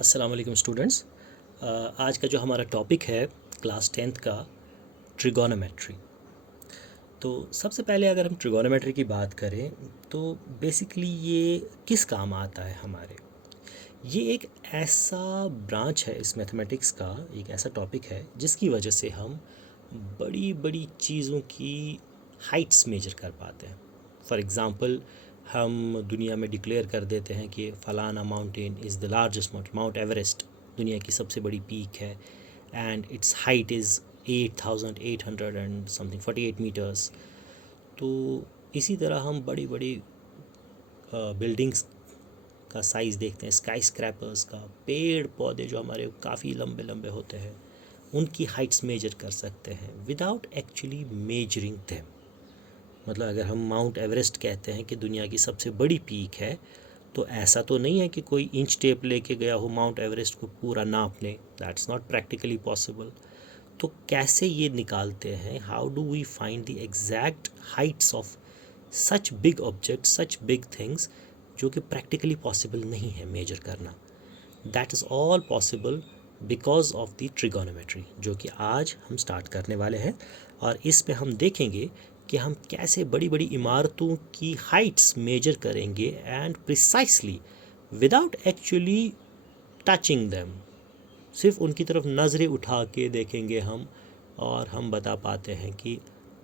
अस्सलाम वालेकुम स्टूडेंट्स। आज का जो हमारा टॉपिक है क्लास 10th का ट्रिगोनोमेट्री। तो सबसे पहले अगर हम ट्रिगोनोमेट्री की बात करें तो बेसिकली ये किस काम आता है हमारे। ये एक ऐसा ब्रांच है इस मैथमेटिक्स का, एक ऐसा टॉपिक है जिसकी वजह से हम बड़ी बड़ी चीज़ों की हाइट्स मेजर कर पाते हैं। फॉर एग्ज़ाम्पल हम दुनिया में डिक्लेयर कर देते हैं कि फ़लाना mountain is the largest mountain, mount Everest दुनिया की सबसे बड़ी पीक है and its height is 8,800 and something 48 metres. तो इसी तरह हम बड़ी बड़ी बिल्डिंग्स का साइज़ देखते हैं, स्काई स्क्रैपर्स का, पेड़ पौधे जो हमारे काफ़ी लंबे लंबे होते हैं उनकी हाइट्स मेजर कर सकते हैं विदाउट एक्चुअली मेजरिंग देम। मतलब अगर हम माउंट एवरेस्ट कहते हैं कि दुनिया की सबसे बड़ी पीक है, तो ऐसा तो नहीं है कि कोई इंच टेप लेके गया हो माउंट एवरेस्ट को पूरा नाप ले, दैट्स नॉट प्रैक्टिकली पॉसिबल। तो कैसे ये निकालते हैं, how do we find the exact heights of such big object, such big things जो कि प्रैक्टिकली पॉसिबल नहीं है मेजर करना। That is all possible because of the trigonometry, जो कि आज हम स्टार्ट करने वाले हैं। और इस पे हम देखेंगे कि हम कैसे बड़ी बड़ी इमारतों की हाइट्स मेजर करेंगे and precisely without actually touching them, सिर्फ उनकी तरफ नज़रें उठा के देखेंगे हम और हम बता पाते हैं कि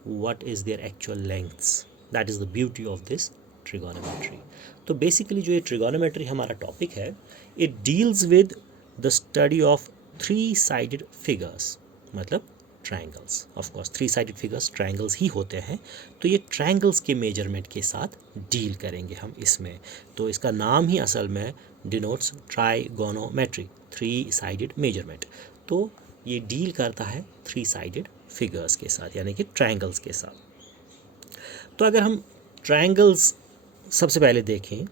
what is their actual lengths. That is the beauty of this trigonometry. तो बेसिकली जो ये ट्रिगोनोमेट्री हमारा टॉपिक है, it deals with the study of three sided figures, मतलब triangles. Of course three sided figures triangles ही होते हैं, तो ये ट्रायंगल्स के मेजरमेंट के साथ डील करेंगे हम इसमें। तो इसका नाम ही असल में denotes trigonometry, three sided measurement. तो ये डील करता है थ्री साइडेड फिगर्स के साथ, यानी कि ट्रायंगल्स के साथ। तो अगर हम ट्रायंगल्स सबसे पहले देखें,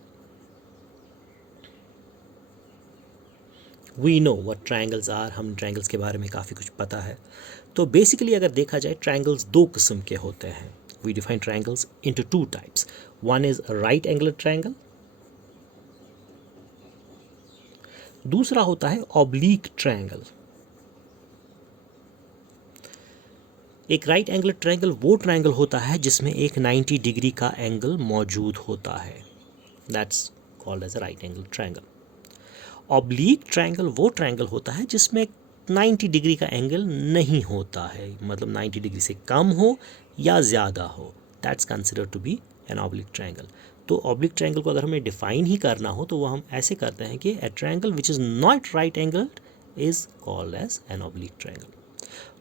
we know what triangles are, हम ट्रायंगल्स के बारे में काफ़ी कुछ पता है। तो बेसिकली अगर देखा जाए ट्रायंगल्स दो किस्म के होते हैं। We define triangles into two types. One is right angle triangle, दूसरा होता है ऑब्लीक ट्रायंगल। एक राइट एंगल ट्रायंगल वो ट्रायंगल होता है जिसमें एक 90 डिग्री का एंगल मौजूद होता है, that's called as a right angle triangle. Oblique triangle वो ट्रायंगल होता है जिसमें 90 डिग्री का एंगल नहीं होता है, मतलब 90 डिग्री से कम हो या ज़्यादा हो, that's considered to be an oblique triangle. तो ऑब्लिक ट्रायंगल को अगर हमें डिफाइन ही करना हो तो वो हम ऐसे करते हैं कि a triangle which is not right angle is called as an oblique triangle.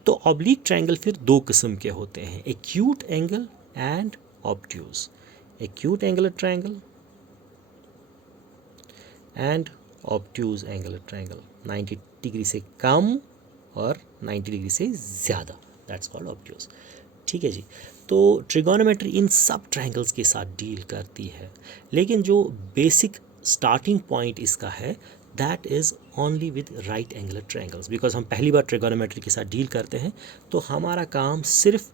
तो ऑब्लिक ट्रायंगल फिर दो किस्म के होते हैं, acute angle and obtuse. Acute angle triangle and obtuse angle triangle, 90 degree से कम और 90 डिग्री से ज़्यादा, दैट्स कॉल्ड ऑब्ट्यूज। ठीक है जी। तो ट्रिगोनोमेट्री इन सब ट्रायंगल्स के साथ डील करती है, लेकिन जो बेसिक स्टार्टिंग पॉइंट इसका है that is only with right angle triangles. Because हम पहली बार ट्रिगोनोमेट्री के साथ डील करते हैं तो हमारा काम सिर्फ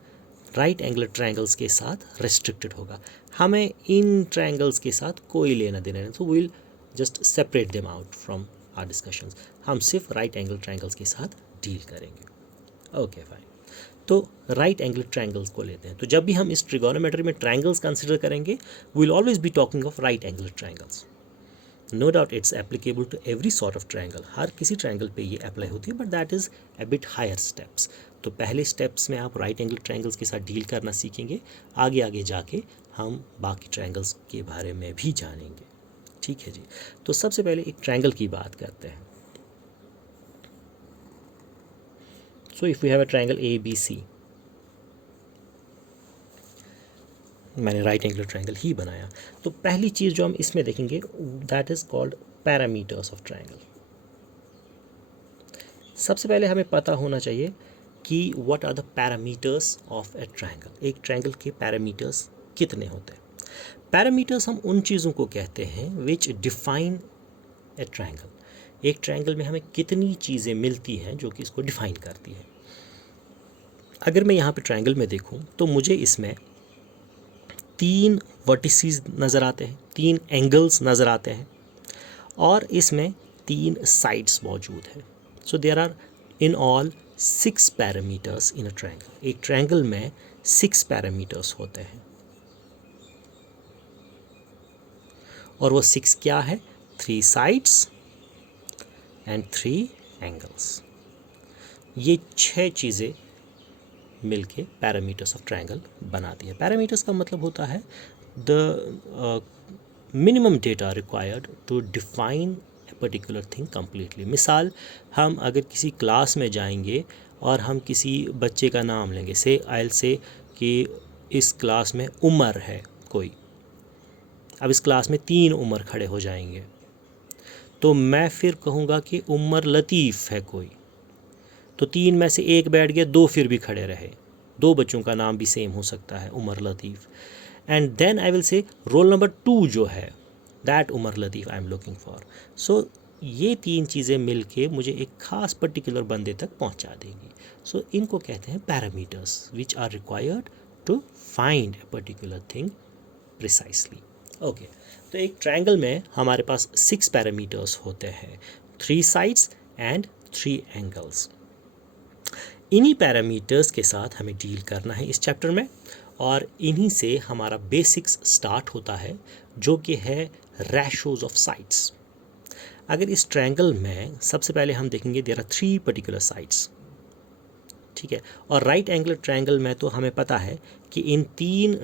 राइट एंगल ट्रायंगल्स के साथ रेस्ट्रिक्टेड होगा, हमें इन ट्रायंगल्स के साथ कोई लेना देना नहीं। तो will just separate them out from our discussions, हम सिर्फ राइट एंगल ट्रायंगल्स के साथ डील करेंगे। Okay fine. तो राइट एंगल ट्रायंगल्स को लेते हैं। तो जब भी हम इस ट्रिगोनोमेट्री में ट्रायंगल्स कंसिडर करेंगे, we will always be talking of right angle triangles. No doubt it's applicable to every sort of triangle, हर किसी ट्रायंगल पे ये अप्लाई होती है, but that is a bit higher steps. तो पहले स्टेप्स में आप राइट एंगल ट्रायंगल्स के साथ डील करना सीखेंगे, आगे आगे जाके हम बाकी ट्रायंगल्स के बारे में भी जानेंगे। ठीक है जी। तो सबसे पहले एक ट्रायंगल की बात करते हैं। So if we have a triangle A B C, मैंने राइट एंगल ट्रायंगल ही बनाया, तो पहली चीज़ जो हम इसमें देखेंगे that is called parameters of triangle. सबसे पहले हमें पता होना चाहिए कि what are the parameters of a triangle. एक ट्रायंगल के पैरामीटर्स कितने होते हैं। पैरामीटर्स हम उन चीज़ों को कहते हैं विच डिफाइन ए ट्रायंगल। एक ट्रायंगल में हमें कितनी चीज़ें मिलती हैं जो कि इसको डिफाइन करती है। अगर मैं यहाँ पे ट्रायंगल में देखूँ तो मुझे इसमें तीन वर्टिसेस नज़र आते हैं, तीन एंगल्स नज़र आते हैं, और इसमें 3 साइड्स मौजूद हैं। So there are in all 6 parameters in a triangle. एक ट्रायंगल में 6 पैरामीटर्स होते हैं और वो 6 क्या है? 3 साइड्स एंड 3 एंगल्स। ये 6 चीज़ें मिलके पैरामीटर्स ऑफ ट्रायंगल बनाती है। पैरामीटर्स का मतलब होता है the minimum data required to define a particular thing completely. मिसाल, हम अगर किसी क्लास में जाएंगे और हम किसी बच्चे का नाम लेंगे, से आइल से कि इस क्लास में उमर है कोई। अब इस क्लास में 3 उमर खड़े हो जाएंगे, तो मैं फिर कहूँगा कि उमर लतीफ़ है कोई, तो 3 में से एक बैठ गया, 2 फिर भी खड़े रहे। 2 बच्चों का नाम भी सेम हो सकता है, Umar Latif. And then I will say roll number 2 जो है, that Umar Latif I am looking for. So ये 3 चीज़ें मिल के मुझे एक ख़ास पर्टिकुलर बंदे तक पहुंचा देंगी। सो इनको कहते हैं parameters which are required to find a particular thing precisely. Okay, तो एक ट्रायंगल में हमारे पास 6 पैरामीटर्स होते हैं, 3 साइड्स एंड 3 एंगल्स। इन्हीं पैरामीटर्स के साथ हमें डील करना है इस चैप्टर में, और इन्हीं से हमारा बेसिक्स स्टार्ट होता है, जो कि है रेशोज़ ऑफ साइड्स। अगर इस ट्रायंगल में सबसे पहले हम देखेंगे देयर आर 3 पर्टिकुलर साइड्स, ठीक है, और राइट एंगल ट्रायंगल में तो हमें पता है कि इन 3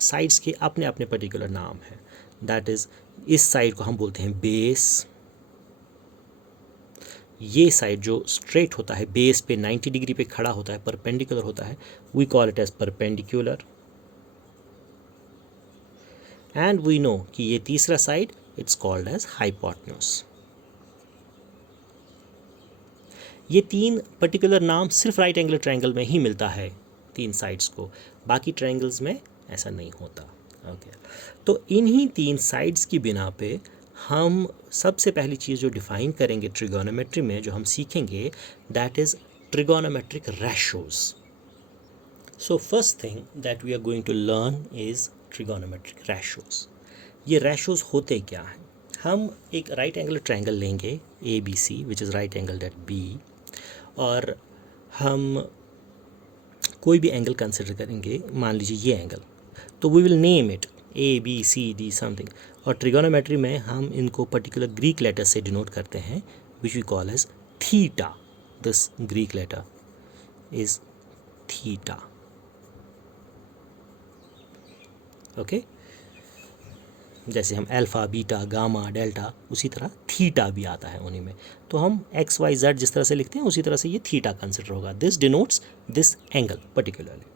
साइड्स के अपने अपने पर्टिकुलर नाम हैं। दैट इज़, इस साइड को हम बोलते हैं बेस। ये साइड जो स्ट्रेट होता है, बेस पे 90 डिग्री पे खड़ा होता है, परपेंडिकुलर होता है, we call it as perpendicular. And we know कि ये तीसरा side, it's called as hypotenuse. ये 3 पर्टिकुलर नाम सिर्फ राइट एंगल ट्रायंगल में ही मिलता है 3 साइड्स को, बाकी ट्रायंगल्स में ऐसा नहीं होता। ओके, तो इन्हीं 3 साइड्स की बिना पे हम सबसे पहली चीज़ जो डिफ़ाइन करेंगे ट्रिगोनोमेट्री में, जो हम सीखेंगे, that is trigonometric ratios. So first thing that we are going to learn is trigonometric ratios. ये रेशोज़ होते क्या हैं? हम एक राइट एंगल ट्रायंगल लेंगे A B C, which is right angle at B, और हम कोई भी एंगल कंसिडर करेंगे, मान लीजिए ये एंगल, तो we will name it A B C D something. और ट्रिगोनोमेट्री में हम इनको पर्टिकुलर ग्रीक लेटर से डिनोट करते हैं, which we call as theta. This Greek letter is theta. Okay, जैसे हम अल्फ़ा, बीटा, गामा, डेल्टा, उसी तरह थीटा भी आता है उन्हीं में। तो हम एक्स वाई जेड जिस तरह से लिखते हैं, उसी तरह से ये थीटा कंसिडर होगा। This denotes this angle particularly.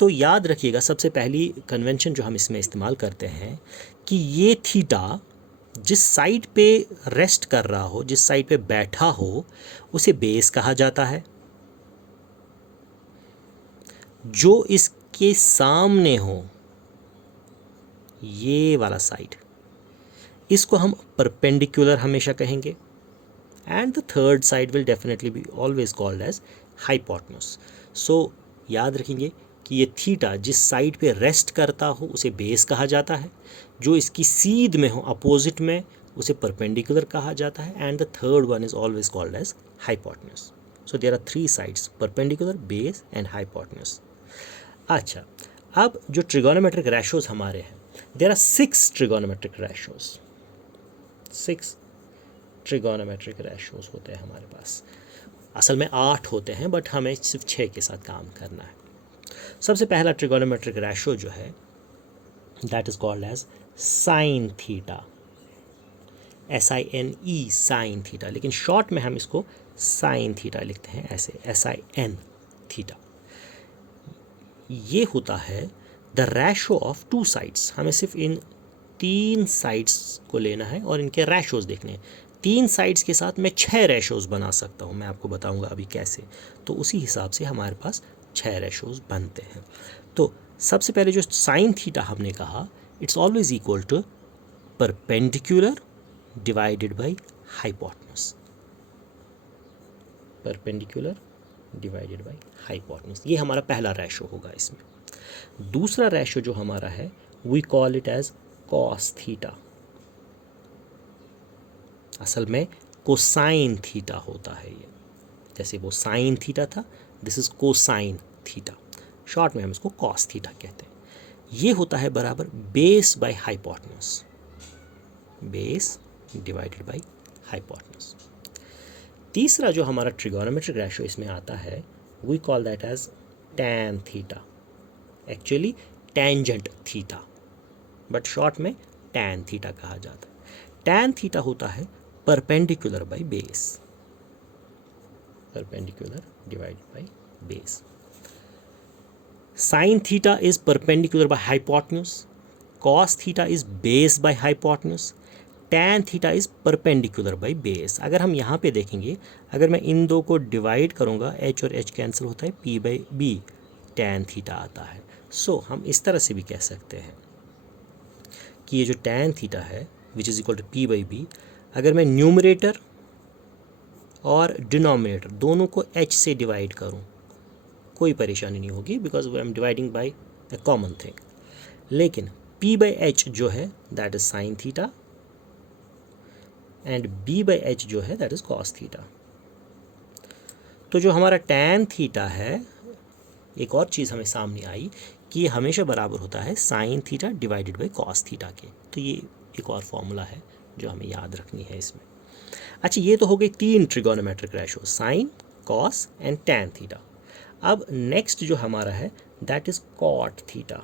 तो याद रखिएगा, सबसे पहली कन्वेंशन जो हम इसमें इस्तेमाल करते हैं कि ये थीटा जिस साइड पे रेस्ट कर रहा हो, जिस साइड पे बैठा हो, उसे बेस कहा जाता है। जो इसके सामने हो, ये वाला साइड, इसको हम परपेंडिकुलर हमेशा कहेंगे। And the third side will definitely be always called as hypotenuse. So याद रखेंगे कि ये थीटा जिस साइड पे रेस्ट करता हो, उसे बेस कहा जाता है। जो इसकी सीध में हो, अपोजिट में, उसे परपेंडिकुलर कहा जाता है। And the third one is always called as hypotenuse. So there are 3 sides, perpendicular, base and hypotenuse. अच्छा, अब जो ट्रिगोनोमेट्रिक रेशोज हमारे हैं, there are 6 trigonometric ratios. 6 trigonometric ratios होते हैं हमारे पास। असल में 8 होते हैं, बट हमें सिर्फ 6 के साथ काम करना है। सबसे पहला ट्रिगोनोमेट्रिक रेशो जो है, that is called as sine theta. SINE, sine theta, लेकिन शॉर्ट में हम इसको साइन थीटा लिखते हैं, ऐसे SIN थीटा। ये होता है द रेशो ऑफ 2 साइड्स। हमें सिर्फ इन 3 साइड्स को लेना है और इनके रेशोज देखने हैं। 3 साइड्स के साथ मैं 6 रेशोज बना सकता हूँ, मैं आपको बताऊँगा अभी कैसे। तो उसी हिसाब से हमारे पास 6 रेशोज बनते हैं। तो सबसे पहले जो साइन थीटा हमने कहा, it's always equal to perpendicular divided by hypotenuse. Perpendicular divided by hypotenuse, ये हमारा पहला रेशो होगा इसमें। दूसरा रेशो जो हमारा है, we call it as cos theta. असल में कोसाइन थीटा होता है ये। जैसे वो साइन थीटा था, this is cosine theta, short में हम इसको कॉस थीटा कहते हैं। ये होता है बराबर base by hypotenuse, base divided by hypotenuse. तीसरा जो हमारा ट्रिगोनोमेट्रिक रेशियो इसमें आता है, we call that as tan theta, actually tangent theta, but short में टैन थीटा कहा जाता है। टैन थीटा होता है perpendicular by base, perpendicular divided by base. Sine theta is perpendicular by hypotenuse, cos theta is base by hypotenuse, tan theta is perpendicular by base. अगर हम यहाँ पे देखेंगे, अगर मैं इन दो को डिवाइड करूँगा, एच और एच कैंसिल होता है, P by B, tan theta आता है। सो हम इस तरह से भी कह सकते हैं कि ये जो टैन थीटा है which is equal to P by B, अगर मैं न्यूमरेटर और डिनोमिनेटर दोनों को एच से डिवाइड करूँ, कोई परेशानी नहीं होगी, because I am dividing by a common thing. लेकिन पी बाई एच जो है that is sine theta, and B by H जो है दैट इज कॉस थीटा। तो जो हमारा टैन थीटा है, एक और चीज़ हमें सामने आई कि ये हमेशा बराबर होता है sine theta divided by cos theta के। तो ये एक और फॉर्मूला है जो हमें याद रखनी है इसमें। अच्छा, ये तो हो गई 3 trigonometric ratio, sine, cos and tan theta. अब नेक्स्ट जो हमारा है that is cot theta.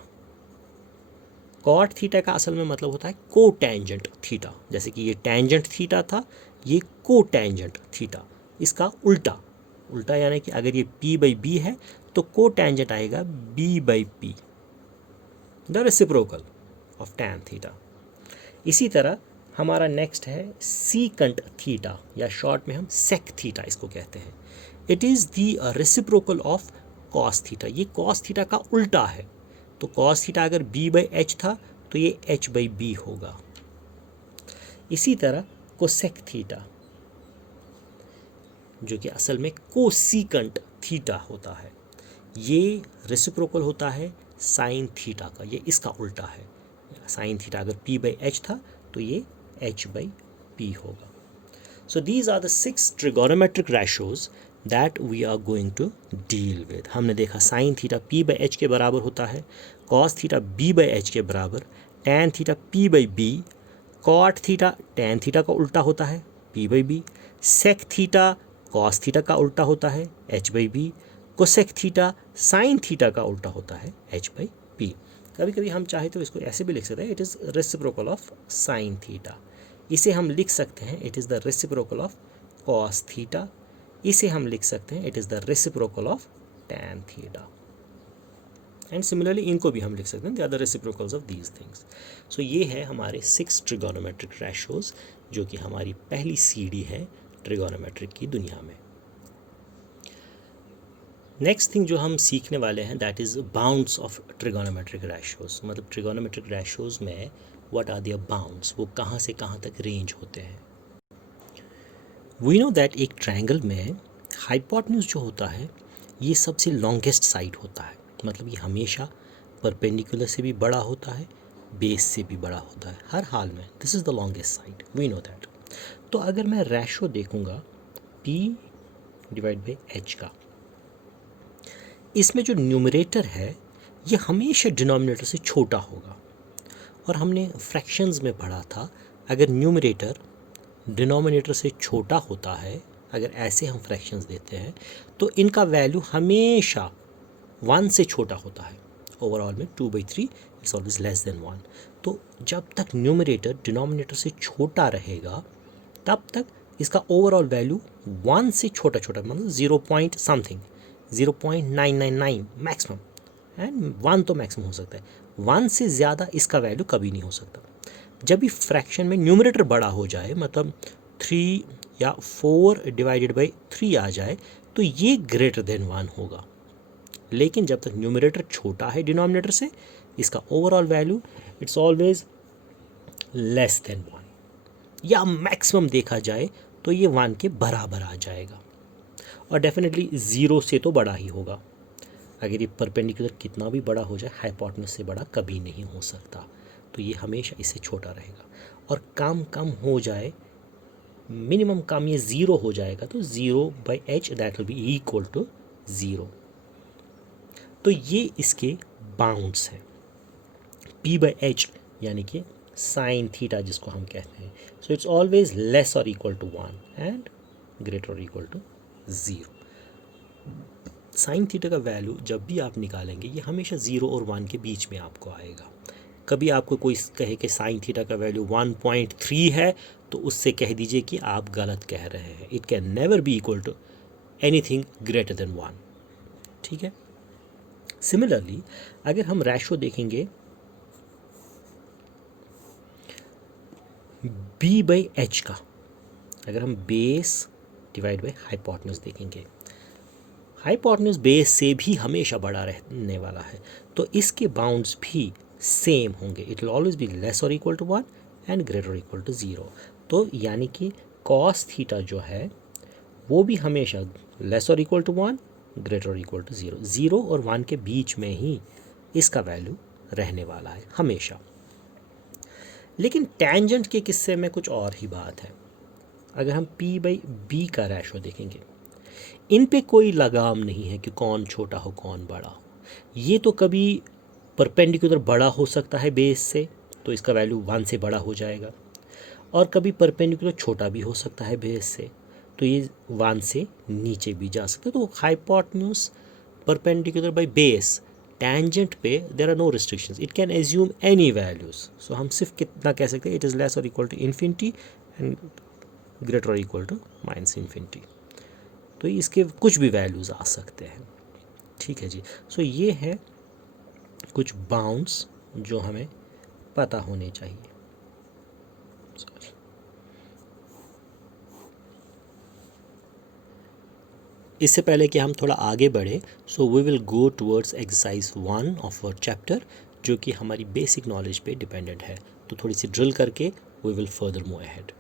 Cot theta का असल में मतलब होता है को टेंजेंट थीटा। जैसे कि ये टेंजेंट थीटा था, ये को टेंजेंट थीटा, इसका उल्टा। उल्टा यानी कि अगर ये p बाई बी है तो को टेंजेंट आएगा b by P, the reciprocal of tan theta. इसी तरह हमारा नेक्स्ट है सीकंट थीटा, या शॉर्ट में हम सेक थीटा इसको कहते हैं। It is the reciprocal of cos theta. ये कॉस थीटा का उल्टा है। तो कॉस थीटा अगर b बाई एच था तो ये h बाई बी होगा। इसी तरह कोसेक थीटा, जो कि असल में कोसीकंट थीटा होता है, ये रेसिप्रोकल होता है साइन थीटा का, ये इसका उल्टा है। साइन थीटा अगर p बाई एच था तो ये h बाई p होगा। So these are the 6 trigonometric ratios that we are going to deal with. हमने देखा sine theta p by H के बराबर होता है, cos theta b by H के बराबर, tan theta p by b, cot theta tan theta का उल्टा होता है p by b, sec theta cos theta का उल्टा होता है h by b, cosec theta sine theta का उल्टा होता है h बाई p। कभी कभी हम चाहे तो इसको ऐसे भी लिख सकते हैं, it is reciprocal of sine theta. इसे हम लिख सकते हैं it is the reciprocal of cos theta. इसे हम लिख सकते हैं it is the reciprocal of tan theta. And similarly इनको भी हम लिख सकते हैं, they are the reciprocals of these things. So ये है हमारे 6 ट्रिगोनोमेट्रिक रेशोज़, जो कि हमारी पहली सीढ़ी है ट्रिगोनोमेट्रिक की दुनिया में। नेक्स्ट थिंग जो हम सीखने वाले हैं that is bounds of trigonometric ratios. मतलब ट्रिगोनोमेट्रिक रेशोज़ में व्हाट आर देयर बाउंड्स, वो कहाँ से कहाँ तक रेंज होते हैं। वी नो दैट एक ट्रायंगल में हाइपोटेन्यूज जो होता है ये सबसे लॉन्गेस्ट साइड होता है। मतलब ये हमेशा परपेंडिकुलर से भी बड़ा होता है, बेस से भी बड़ा होता है, हर हाल में this is the longest side, we know that. तो अगर मैं रेशो देखूँगा p डिवाइड बाई h का, इसमें जो न्यूमरेटर है ये हमेशा डिनोमिनेटर से छोटा होगा। और हमने फ्रैक्शंस में पढ़ा था, अगर न्यूमरेटर डिनोमिनेटर से छोटा होता है, अगर ऐसे हम फ्रैक्शंस देते हैं तो इनका वैल्यू हमेशा 1 से छोटा होता है। ओवरऑल में 2/3 इट्स ऑलवेज लेस देन 1। तो जब तक न्यूमरेटर डिनोमिनेटर से छोटा रहेगा तब तक इसका ओवरऑल वैल्यू 1 से छोटा छोटा, मतलब 0 पॉइंट समथिंग, 0.999 मैक्सिमम, एंड 1 तो मैक्सिमम हो सकता है, 1 से ज़्यादा इसका वैल्यू कभी नहीं हो सकता। जब भी फ्रैक्शन में न्यूमरेटर बड़ा हो जाए, मतलब 3 या 4 डिवाइडेड बाई 3 आ जाए, तो ये ग्रेटर देन 1 होगा। लेकिन जब तक न्यूमरेटर छोटा है डिनोमिनेटर से, इसका overall value it's always less than 1, या मैक्सिमम देखा जाए तो ये 1 के बराबर आ जाएगा। और डेफिनेटली 0 से तो बड़ा ही होगा। अगर ये परपेंडिकुलर कितना भी बड़ा हो जाए, हाइपोटेन्यूज से बड़ा कभी नहीं हो सकता, तो ये हमेशा इससे छोटा रहेगा। और कम कम हो जाए मिनिमम काम ये ज़ीरो हो जाएगा तो 0/h that will be equal to 0। तो ये इसके बाउंड्स हैं। p/h यानी कि साइन थीटा जिसको हम कहते हैं, सो इट्स ऑलवेज लेस और इक्वल टू 1 एंड ग्रेटर और इक्वल टू 0। साइन थीटा का वैल्यू जब भी आप निकालेंगे ये हमेशा 0 और 1 के बीच में आपको आएगा। कभी आपको कोई कहे कि साइन थीटा का वैल्यू 1.3 है तो उससे कह दीजिए कि आप गलत कह रहे हैं। It can never be equal to anything greater than 1। ठीक है। सिमिलरली अगर हम रेशो देखेंगे b/h का, अगर हम बेस डिवाइड बाई हाइपोटेन्यूज देखेंगे, हाइपोटेन्यूज बेस से भी हमेशा बड़ा रहने वाला है तो इसके बाउंड्स भी सेम होंगे। It will always be less और इक्वल टू 1 एंड ग्रेटर और इक्वल टू 0। तो यानी कि कॉस थीटा जो है वो भी हमेशा लेस और इक्वल टू 1 ग्रेटर और इक्वल टू 0। 0 और 1 के बीच में ही इसका वैल्यू रहने वाला है हमेशा। लेकिन टेंजेंट के किस्से में कुछ और ही बात है। अगर हम p/b का रेशो देखेंगे, इन पे कोई लगाम नहीं है कि कौन छोटा हो कौन बड़ा हो। ये तो कभी परपेंडिकुलर बड़ा हो सकता है बेस से तो इसका वैल्यू 1 से बड़ा हो जाएगा, और कभी परपेंडिकुलर छोटा भी हो सकता है बेस से तो ये 1 से नीचे भी जा सकता है। तो hypotenuse perpendicular by base tangent पे there are no restrictions, it can assume any values. So हम सिर्फ कितना कह सकते हैं, इट इज़ लेस और equal to infinity and greater और इक्वल टू माइनस इन्फिनिटी। तो इसके कुछ भी वैल्यूज़ आ सकते हैं। ठीक है जी। सो ये है कुछ बाउंड्स जो हमें पता होने चाहिए। इससे पहले कि हम थोड़ा आगे बढ़े, so we will go towards exercise 1 of our chapter, जो कि हमारी बेसिक नॉलेज पे डिपेंडेंट है। तो थोड़ी सी ड्रिल करके we will further move ahead.